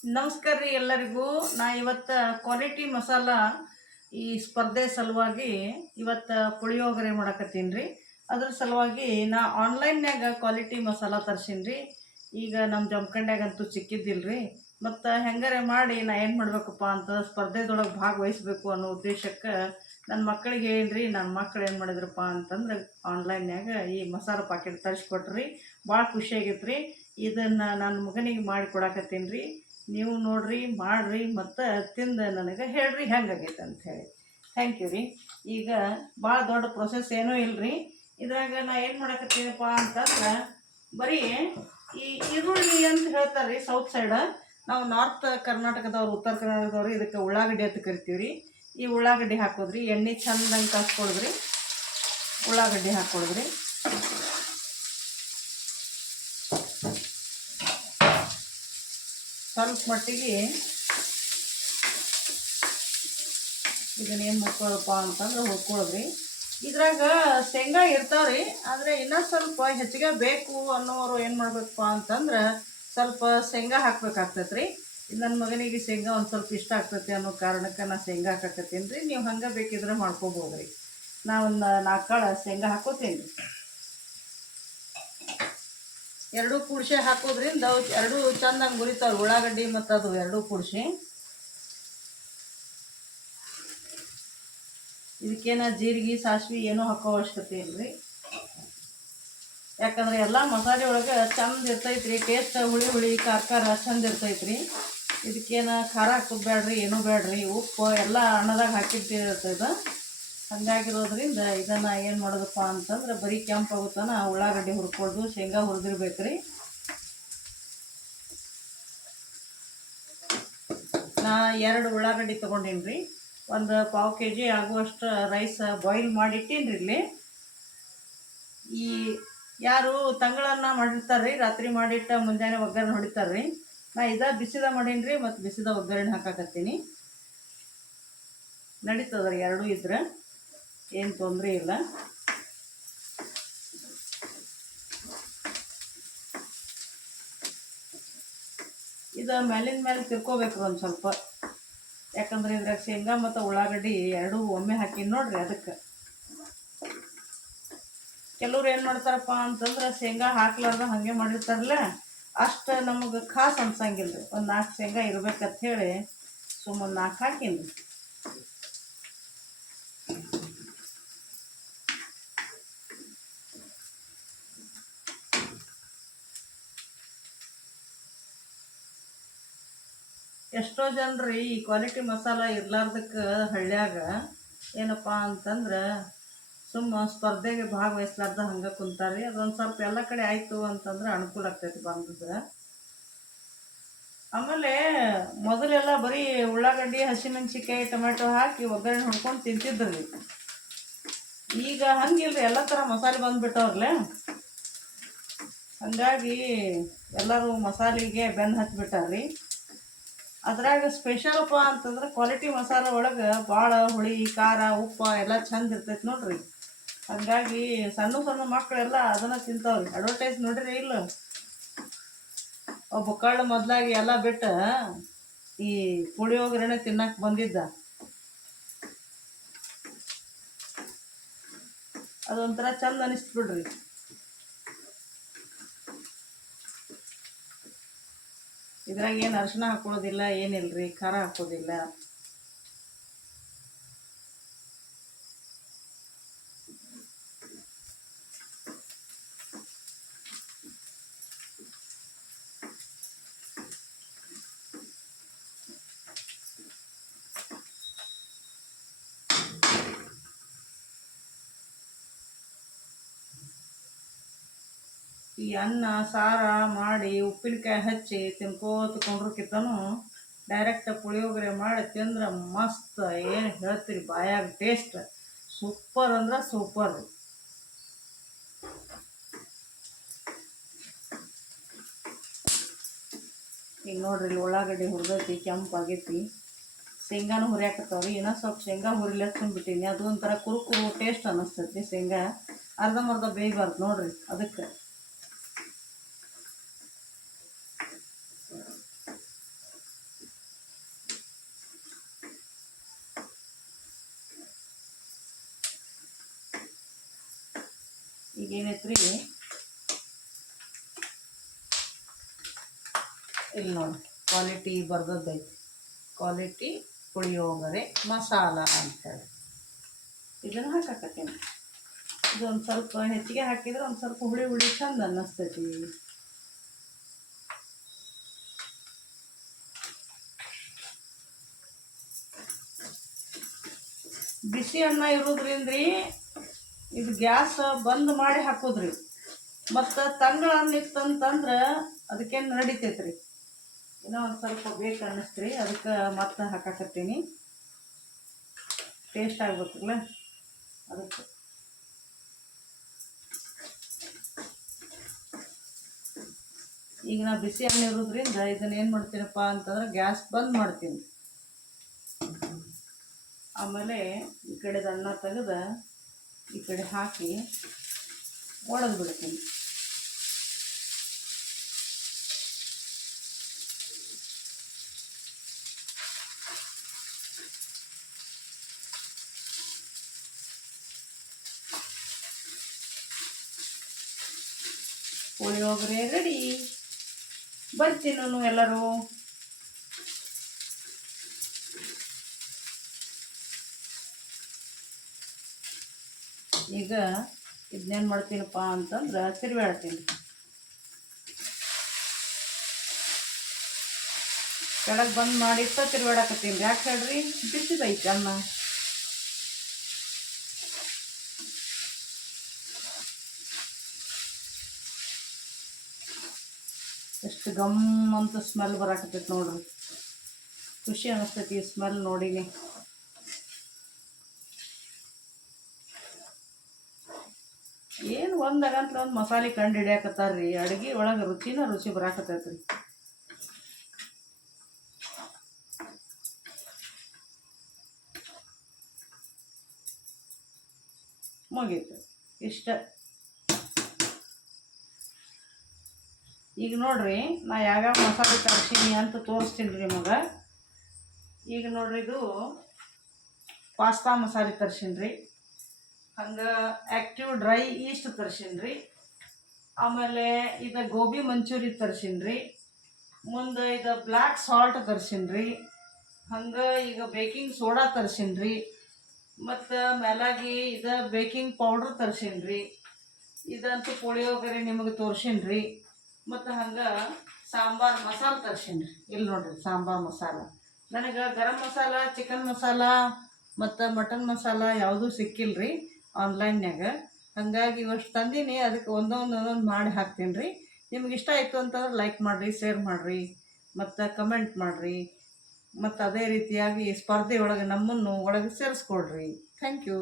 ನಮಸ್ಕಾರ ರೀ ಎಲ್ಲರಿಗೂ. ನಾ ಇವತ್ತು ಕ್ವಾಲಿಟಿ ಮಸಾಲ ಈ ಸ್ಪರ್ಧೆ ಸಲುವಾಗಿ ಇವತ್ತು ಪುಳಿಯೋಗರೆ ಮಾಡಕತ್ತೀನಿ ರೀ. ಅದ್ರ ಸಲುವಾಗಿ ನಾ ಆನ್ಲೈನ್ಯಾಗ ಕ್ವಾಲಿಟಿ ಮಸಾಲ ತರ್ಸೀನಿ ರೀ. ಈಗ ನಮ್ಮ ಜಮಖಂಡ್ಯಾಗಂತೂ ಸಿಕ್ಕಿದ್ದಿಲ್ಲ ರೀ. ಮತ್ತು ಹೆಂಗಾರೆ ಮಾಡಿ ನಾ ಏನು ಮಾಡಬೇಕಪ್ಪ ಅಂತ ಸ್ಪರ್ಧೆದೊಳಗೆ ಭಾಗವಹಿಸಬೇಕು ಅನ್ನೋ ಉದ್ದೇಶಕ್ಕೆ ನನ್ನ ಮಕ್ಕಳಿಗೆ ಹೇಳ್ರಿ ನನ್ನ ಮಕ್ಳು ಏನು ಮಾಡಿದ್ರಪ್ಪ ಅಂತಂದ್ರೆ ಆನ್ಲೈನ್ಯಾಗ ಈ ಮಸಾಲ ಪಾಕೆಟ್ ತರಿಸ್ಕೊಟ್ರಿ ಭಾಳ ಖುಷಿಯಾಗೈತೆ ರೀ ಇದನ್ನು ನನ್ನ ಮಗನಿಗೆ ಮಾಡಿ ಕೊಡಕತ್ತೀನಿ ರೀ. ನೀವು ನೋಡ್ರಿ, ಮಾಡ್ರಿ, ಮತ್ತು ತಿಂದು ನನಗೆ ಹೇಳ್ರಿ ಹೆಂಗಾಗೈತೆ ಅಂತ ಹೇಳಿ. ಥ್ಯಾಂಕ್ ಯು ರೀ. ಈಗ ಭಾಳ ದೊಡ್ಡ ಪ್ರೊಸೆಸ್ ಏನೂ ಇಲ್ಲ ರೀ ಇದ್ರಾಗ ನಾ ಏನು ಮಾಡಕತ್ತೀನಪ್ಪ ಅಂತಂದ್ರೆ, ಬರೀ ಈ ಈರುಳ್ಳಿ ಅಂತ ಹೇಳ್ತಾರೆ ರೀ ಸೌತ್ ಸೈಡ ನಾವು ನಾರ್ತ್ ಕರ್ನಾಟಕದವ್ರು, ಉತ್ತರ ಕರ್ನಾಟಕದವ್ರು ಇದಕ್ಕೆ ಉಳ್ಳಾಗಡ್ಡಿ ಅಂತ ಕರಿತೀವಿ ರೀ ಈ ಉಳ್ಳಾಗಡ್ಡಿ ಹಾಕೋದ್ರಿ, ಎಣ್ಣೆ ಚಂದಂಗೆ ಕಾಸ್ಕೊಳಿದ್ರಿ. ಉಳ್ಳಾಗಡ್ಡಿ ಹಾಕ್ಕೊಳಿದ್ರಿ ಸ್ವಲ್ಪ ಮಟ್ಟಿಗೆ ಇದನ್ನೇನು ಏನು ಮಾಡ್ಕೊಳ್ಳಪ್ಪ ಅಂತಂದ್ರೆ ಹುರ್ಕೊಳ್ರಿ. ಇದ್ರಾಗ ಶೇಂಗಾ ಇರ್ತಾವ್ರಿ, ಆದರೆ ಇನ್ನೂ ಸ್ವಲ್ಪ ಹೆಚ್ಚಿಗೆ ಬೇಕು ಅನ್ನೋರು ಏನು ಮಾಡ್ಬೇಕಪ್ಪ ಅಂತಂದ್ರೆ ಸ್ವಲ್ಪ ಶೇಂಗಾ ಹಾಕ್ಬೇಕಾಗ್ತೈತೆ ರೀ ನನ್ನ ಮಗನಿಗೆ ಶೇಂಗಾ ಒಂದು ಸ್ವಲ್ಪ ಇಷ್ಟ ಆಗ್ತೈತಿ ಅನ್ನೋ ಕಾರಣಕ್ಕೆ ನಾನು ಶೇಂಗಾ ಹಾಕಕತ್ತೀನಿ ರೀ ನೀವು ಹಂಗೆ ಬೇಕಿದ್ರೆ ಮಾಡ್ಕೋಬೋದು ರೀ ನಾ ಒಂದು ನಾಲ್ಕು ಕಾಳು ಶೇಂಗಾ ಹಾಕೋತೀನಿ ಎರಡೂ ಕೂಡ್ಸಿ ಹಾಕೋದ್ರಿಂದ ಅವು ಎರಡೂ ಚಂದಂಗೆ ಮುರಿತಾವೆ ಉಳ್ಳಾಗಡ್ಡಿ ಮತ್ತು ಅದು ಎರಡೂ ಕೂಡ್ಸಿ. ಇದಕ್ಕೇನ ಜೀರಿಗೆ, ಸಾಸಿವೆ ಏನೂ ಹಾಕೋ ಅವಶ್ಯಕತೆ ಇಲ್ರಿ ಯಾಕಂದ್ರೆ ಎಲ್ಲ ಮಸಾಲೆ ಒಳಗೆ ಚಂದ ಇರ್ತೈತ್ರಿ ಟೇಸ್ಟ್ ಹುಳಿ ಹುಳಿ, ಖಾರ ಖಾರ ಚಂದ ಇರ್ತೈತ್ರಿ. ಇದಕ್ಕೇನು ಖಾರ ಹಾಕೋದು ಬೇಡ್ರಿ ಏನೂ ಬೇಡ್ರಿ ಉಪ್ಪು ಎಲ್ಲ ಅನ್ನದಾಗ ಹಾಕಿಟ್ಟಿರ್ತೈತೆ ಹಂಗಾಗಿರೋದ್ರಿಂದ ಇದನ್ನು ಏನು ಮಾಡೋದಪ್ಪ ಅಂತಂದ್ರೆ ಬರೀ ಕೆಂಪಾಗುತ್ತಾನ ಉಳ್ಳಾಗಡ್ಡಿ ಹುರ್ಕೊಳ್ದು ಶೇಂಗಾ ಹುರಿದಿರ್ಬೇಕು ರೀ ನಾ ಎರಡು ಉಳ್ಳಾಗಡ್ಡಿ ತೊಗೊಂಡೀನಿ ಒಂದು ಪಾವು ಕೆ ಜಿ ಆಗುವಷ್ಟು ರೈಸ್ ಬಾಯ್ಲ್ ಮಾಡಿಟ್ಟೀನಿ ಇಲ್ಲಿ. ಈ ಯಾರು ತಂಗಳನ್ನ ಮಾಡಿರ್ತಾರೆ ರೀ ರಾತ್ರಿ ಮಾಡಿಟ್ಟ ಮುಂಜಾನೆ ಒಗ್ಗರಣೆ ಹೊಡಿತಾರೆ ರೀ ನಾ ಇದ ಬಿಸಿದ ಮಾಡೀನಿ ರೀ ಮತ್ತು ಬಿಸಿದ ಒಗ್ಗರಣೆ ಹಾಕಾಕತ್ತೀನಿ. ನಡೀತದ ರೀ ಎರಡೂ ಇದ್ರೆ. ಏನು ತೊಂದರೆ ಇಲ್ಲ. ಇದು ಮೇಲಿನ ಮೇಲೆ ತಿರ್ಕೋಬೇಕು ಒಂದು ಸ್ವಲ್ಪ. ಯಾಕಂದ್ರೆ ಇದ್ರಾಗ ಶೇಂಗಾ ಮತ್ತು ಉಳ್ಳಾಗಡ್ಡಿ ಎರಡೂ ಒಮ್ಮೆ ಹಾಕಿನ ನೋಡ್ರಿ ಅದಕ್ಕೆ. ಕೆಲವ್ರು ಏನು ಮಾಡ್ತಾರಪ್ಪ ಅಂತಂದ್ರೆ ಶೇಂಗಾ ಹಾಕ್ಲಾರ್ದ ಹಾಗೆ ಮಾಡಿರ್ತಾರಲ್ಲ, ಅಷ್ಟು ನಮಗೆ ಖಾಸ್ ಅನ್ಸಂಗಿಲ್ಲ ರೀ ಒಂದು ನಾಲ್ಕು ಶೇಂಗಾ ಇರ್ಬೇಕಂತ ಹೇಳಿ ಸುಮ್ಮನೆ ನಾಲ್ಕು ಹಾಕೀನಿ ಎಷ್ಟೋ ಜನರು ಈ ಕ್ವಾಲಿಟಿ ಮಸಾಲ ಇರ್ಲಾರ್ದಕ್ಕೆ ಹಳ್ಳ್ಯಾಗ ಏನಪ್ಪ ಅಂತಂದ್ರೆ ಸುಮ್ಮ ಸ್ಪರ್ಧೆಗೆ ಭಾಗವಹಿಸ್ಲಾರ್ದ ಹಂಗೆ ಕುಂತಾರೆ ಅದೊಂದು ಸ್ವಲ್ಪ ಎಲ್ಲ ಕಡೆ ಆಯಿತು ಅಂತಂದ್ರೆ ಅನುಕೂಲ ಆಗ್ತೈತಿ ಬಂದಿದ್ರೆ ಆಮೇಲೆ ಮೊದಲೆಲ್ಲ ಬರೀ ಉಳ್ಳಾಗಡ್ಡಿ ಹಸಿಮೆಣ್ಸಿಕಾಯಿ ಟೊಮೆಟೊ ಹಾಕಿ ಒಗ್ಗರಣೆ ಹೊಡ್ಕೊಂಡು ತಿಂತಿದ್ರಿ. ಈಗ ಹಂಗಿಲ್ರಿ, ಎಲ್ಲ ಥರ ಮಸಾಲೆ ಬಂದುಬಿಟ್ಟವ್ರಲ್ಲೇ. ಹಂಗಾಗಿ ಎಲ್ಲರೂ ಮಸಾಲೆಗೆ ಬೆನ್ನು ಹಚ್ಬಿಟ್ಟಾರ್ರಿ ಅದ್ರಾಗ ಸ್ಪೆಷಲ್ಪ ಅಂತಂದ್ರೆ ಕ್ವಾಲಿಟಿ ಮಸಾಲ ಒಳಗೆ ಭಾಳ ಹುಳಿ, ಖಾರ, ಉಪ್ಪು ಎಲ್ಲ ಚಂದ ಇರ್ತೈತೆ ನೋಡ್ರಿ. ಹಂಗಾಗಿ ಸಣ್ಣ ಸಣ್ಣ ಮಕ್ಕಳೆಲ್ಲ ಅದನ್ನು ತಿಂತಾವ್ರಿ. ಅಡ್ವರ್ಟೈಸ್ ನೋಡ್ರಿ ಇಲ್ಲ. ಒಬ್ಬ ಕಳ್ಳ ಮೊದಲಾಗಿ ಎಲ್ಲ ಬಿಟ್ಟು ಈ ಪುಳಿಯೋಗರಣೆ ತಿನ್ನಕ್ಕೆ ಬಂದಿದ್ದ. ಅದೊಂಥರ ಚಂದ ಅನಿಸ್ತು ಬಿಡ್ರಿ. ಇದ್ರಾಗ ಏನು ಅರಿಶಿನ ಹಾಕೊಳ್ಳೋದಿಲ್ಲ ಏನಿಲ್ಲ ರೀ ಖಾರ ಹಾಕೋದಿಲ್ಲ ಈ ಅನ್ನ, ಸಾರ ಮಾಡಿ ಉಪ್ಪಿನಕಾಯಿ ಹಚ್ಚಿ ತಿನ್ಕೋತ ಕೊಂಡ್ರಕ್ಕಿಂತನೂ ಡೈರೆಕ್ಟ್ ಪುಳಿಯೋಗರೆ ಮಾಡಿ ತಿಂದ್ರೆ ಮಸ್ತ್. ಏನು ಹೇಳ್ತೀರಿ, ಬಾಯಾಗ ಟೇಸ್ಟ್ ಸೂಪರ್ ಅಂದ್ರೆ ಸೂಪರ್ ಈಗ ನೋಡ್ರಿ, ಇಲ್ಲಿ ಉಳ್ಳಾಗಡ್ಡಿ ಹುರಿದೈತಿ ಕೆಂಪಾಗೈತಿ ಶೇಂಗಾನು ಹುರಿಯಾಕತ್ತಾವ್ರಿ, ಇನ್ನೂ ಸ್ವಲ್ಪ ಶೇಂಗಾ ಹುರಿಲೆ ತುಂಬಿಟ್ಟಿನಿ ಅದು ಒಂಥರ ಕುರುಕುರು ಕುರು ಟೇಸ್ಟ್ ಅನ್ನಿಸ್ತೈತಿ ಶೇಂಗಾ. ಅರ್ಧಂಬರ್ಧ ಬೇಯಬಾರ್ದು ನೋಡ್ರಿ, ಅದಕ್ಕೆ. ಏನೈತ್ರಿ? ಇಲ್ಲಿ ನೋಡಿ ಕ್ವಾಲಿಟಿ ಬರ್ದದ್ದೈತಿ. ಕ್ವಾಲಿಟಿ ಪುಳಿಯೋಗರೆ ಮಸಾಲ ಅಂತೇಳಿ. ಇದನ್ನು ಹಾಕಾಕತ್ತೀನಿ. ಇದು ಒಂದು ಸ್ವಲ್ಪ ಹೆಚ್ಚಿಗೆ ಹಾಕಿದ್ರೆ ಒಂದು ಸ್ವಲ್ಪ ಹುಳಿ ಹುಳಿ ಚಂದ ಅನ್ನಿಸ್ತೈತಿ. ಬಿಸಿ ಅನ್ನ ಇರೋದ್ರಿಂದ ಇದು ಗ್ಯಾಸ್ ಬಂದ್ ಮಾಡಿ ಹಾಕೋದ್ರಿ. ಮತ್ತು ತಂಗಳ ಅನ್ನ ಅದಕ್ಕೆ ಅದಕ್ಕೇನು ನಡಿತೈತ್ರಿ. ಇನ್ನೂ ಒಂದು ಸ್ವಲ್ಪ ಬೇಕು ಅನ್ನಿಸ್ತ್ರಿ, ಅದಕ್ಕೆ ಮತ್ತೆ ಹಾಕಾಕತ್ತೀನಿ. ಟೇಸ್ಟ್ ಆಗ್ಬೇಕಲ್ಲ? ಅದಕ್ಕೆ. ಈಗ ನಾ ಬಿಸಿ ಅನ್ನ ಇರೋದ್ರಿಂದ ಇದನ್ನ ಏನು ಮಾಡ್ತೀನಪ್ಪ ಅಂತಂದ್ರೆ ಗ್ಯಾಸ್ ಬಂದ್ ಮಾಡ್ತೀನಿ. ಆಮೇಲೆ ಈ ಕಡೆದು ಅನ್ನ ತೆಗೆದ ಈ ಕಡೆ ಹಾಕಿ ಒಡೆದು ಬಿಡ್ತೀನಿ. ಪುಳಿಯೋಗರೆ ರೆಡಿ ಬರ್ತೀನಿ ಎಲ್ಲರೂ. ಈಗ ಇದನ್ನೇನು ಮಾಡ್ತೀನಪ್ಪ ಅಂತಂದ್ರೆ ತಿರುಗಾಡ್ತೀನಿ ಕೆಳಗೆ ಬಂದ್ ಮಾಡಿಟ್ಟ ತಿರುಗಾಡಕತ್ತೀನಿ ಯಾಕೆ ಹೇಳ್ರಿ? ಬಿಸಿದೈತೆ ಅನ್ನ. ಎಷ್ಟು ಗಮ್ ಅಂತ ಸ್ಮೆಲ್ ಬರಾಕತ್ತೈತೆ ನೋಡ್ರಿ. ಖುಷಿ ಅನಿಸ್ತೈತಿ ಈ ಸ್ಮೆಲ್ ನೋಡಿನಿ. ಏನು ಒಂದಾಗಂತಲ ಒಂದು ಮಸಾಲೆ ಕಂಡು ಹಿಡಿಯಾಕತ್ತಾರ್ರಿ. ಅಡುಗೆ ಒಳಗೆ ರುಚಿನ ರುಚಿ ಬರಾಕತ್ತೈತ್ರಿ. ಮುಗೀತು. ಇಷ್ಟ. ಈಗ ನೋಡ್ರಿ, ನಾ ಯಾವ್ಯಾವ ಮಸಾಲೆ ತರ್ಸೀನಿ ಅಂತ ತೋರಿಸ್ತೀನಿ ರೀ ನಿಮಗೆ. ಈಗ ನೋಡ್ರಿ ಇದು ಪಾಸ್ತಾ ಮಸಾಲೆ ತರ್ಸೀನಿ ರೀ ಹಂಗೆ ಆ್ಯಕ್ಟಿವ್ ಡ್ರೈ ಈಸ್ಟ್ ತರ್ಸೀನಿ ರೀ ಆಮೇಲೆ ಇದು ಗೋಬಿ ಮಂಚೂರಿ ತರ್ಸೀನಿ ರೀ ಮುಂದೆ ಇದು ಬ್ಲ್ಯಾಕ್ ಸಾಲ್ಟ್ ತರ್ಸೀನಿ ರೀ ಹಂಗೆ ಈಗ ಬೇಕಿಂಗ್ ಸೋಡಾ ತರ್ಸೀನಿ ರೀ ಮತ್ತು ಮೇಲಾಗಿ ಇದು ಬೇಕಿಂಗ್ ಪೌಡ್ರ್ ತರ್ಸೀನಿ ರೀ ಇದಂತೂ ಪುಳಿಯೋಗರೆ ನಿಮಗೆ ತೋರ್ಸೀನಿ ರೀ ಮತ್ತು ಹಂಗೆ ಸಾಂಬಾರು ಮಸಾಲ ತರ್ಸೀನಿ ರೀ ಇಲ್ಲಿ ನೋಡ್ರಿ ಸಾಂಬಾರು ಮಸಾಲ. ನನಗೆ ಗರಂ ಮಸಾಲ ಚಿಕನ್ ಮಸಾಲ, ಮತ್ತು ಮಟನ್ ಮಸಾಲ ಯಾವುದೂ ಸಿಕ್ಕಿಲ್ಲ ರೀ ಆನ್ಲೈನ್ಯಾಗ ಹಾಗಾಗಿ ಇವಷ್ಟು ತಂದೀನಿ, ಅದಕ್ಕೆ ಒಂದೊಂದು ಒಂದೊಂದು ಮಾಡಿ ಹಾಕ್ತೀನಿ ರೀ ನಿಮ್ಗೆ ಇಷ್ಟ ಆಯಿತು ಅಂತಂದ್ರೆ ಲೈಕ್ ಮಾಡಿರಿ ಶೇರ್ ಮಾಡಿರಿ, ಮತ್ತು ಕಮೆಂಟ್ ಮಾಡಿರಿ. ಮತ್ತು ಅದೇ ರೀತಿಯಾಗಿ ಸ್ಪರ್ಧೆ ಒಳಗೆ ನಮ್ಮನ್ನು ಒಳಗೆ ಸೇರಿಸ್ಕೊಳ್ರಿ. Thank you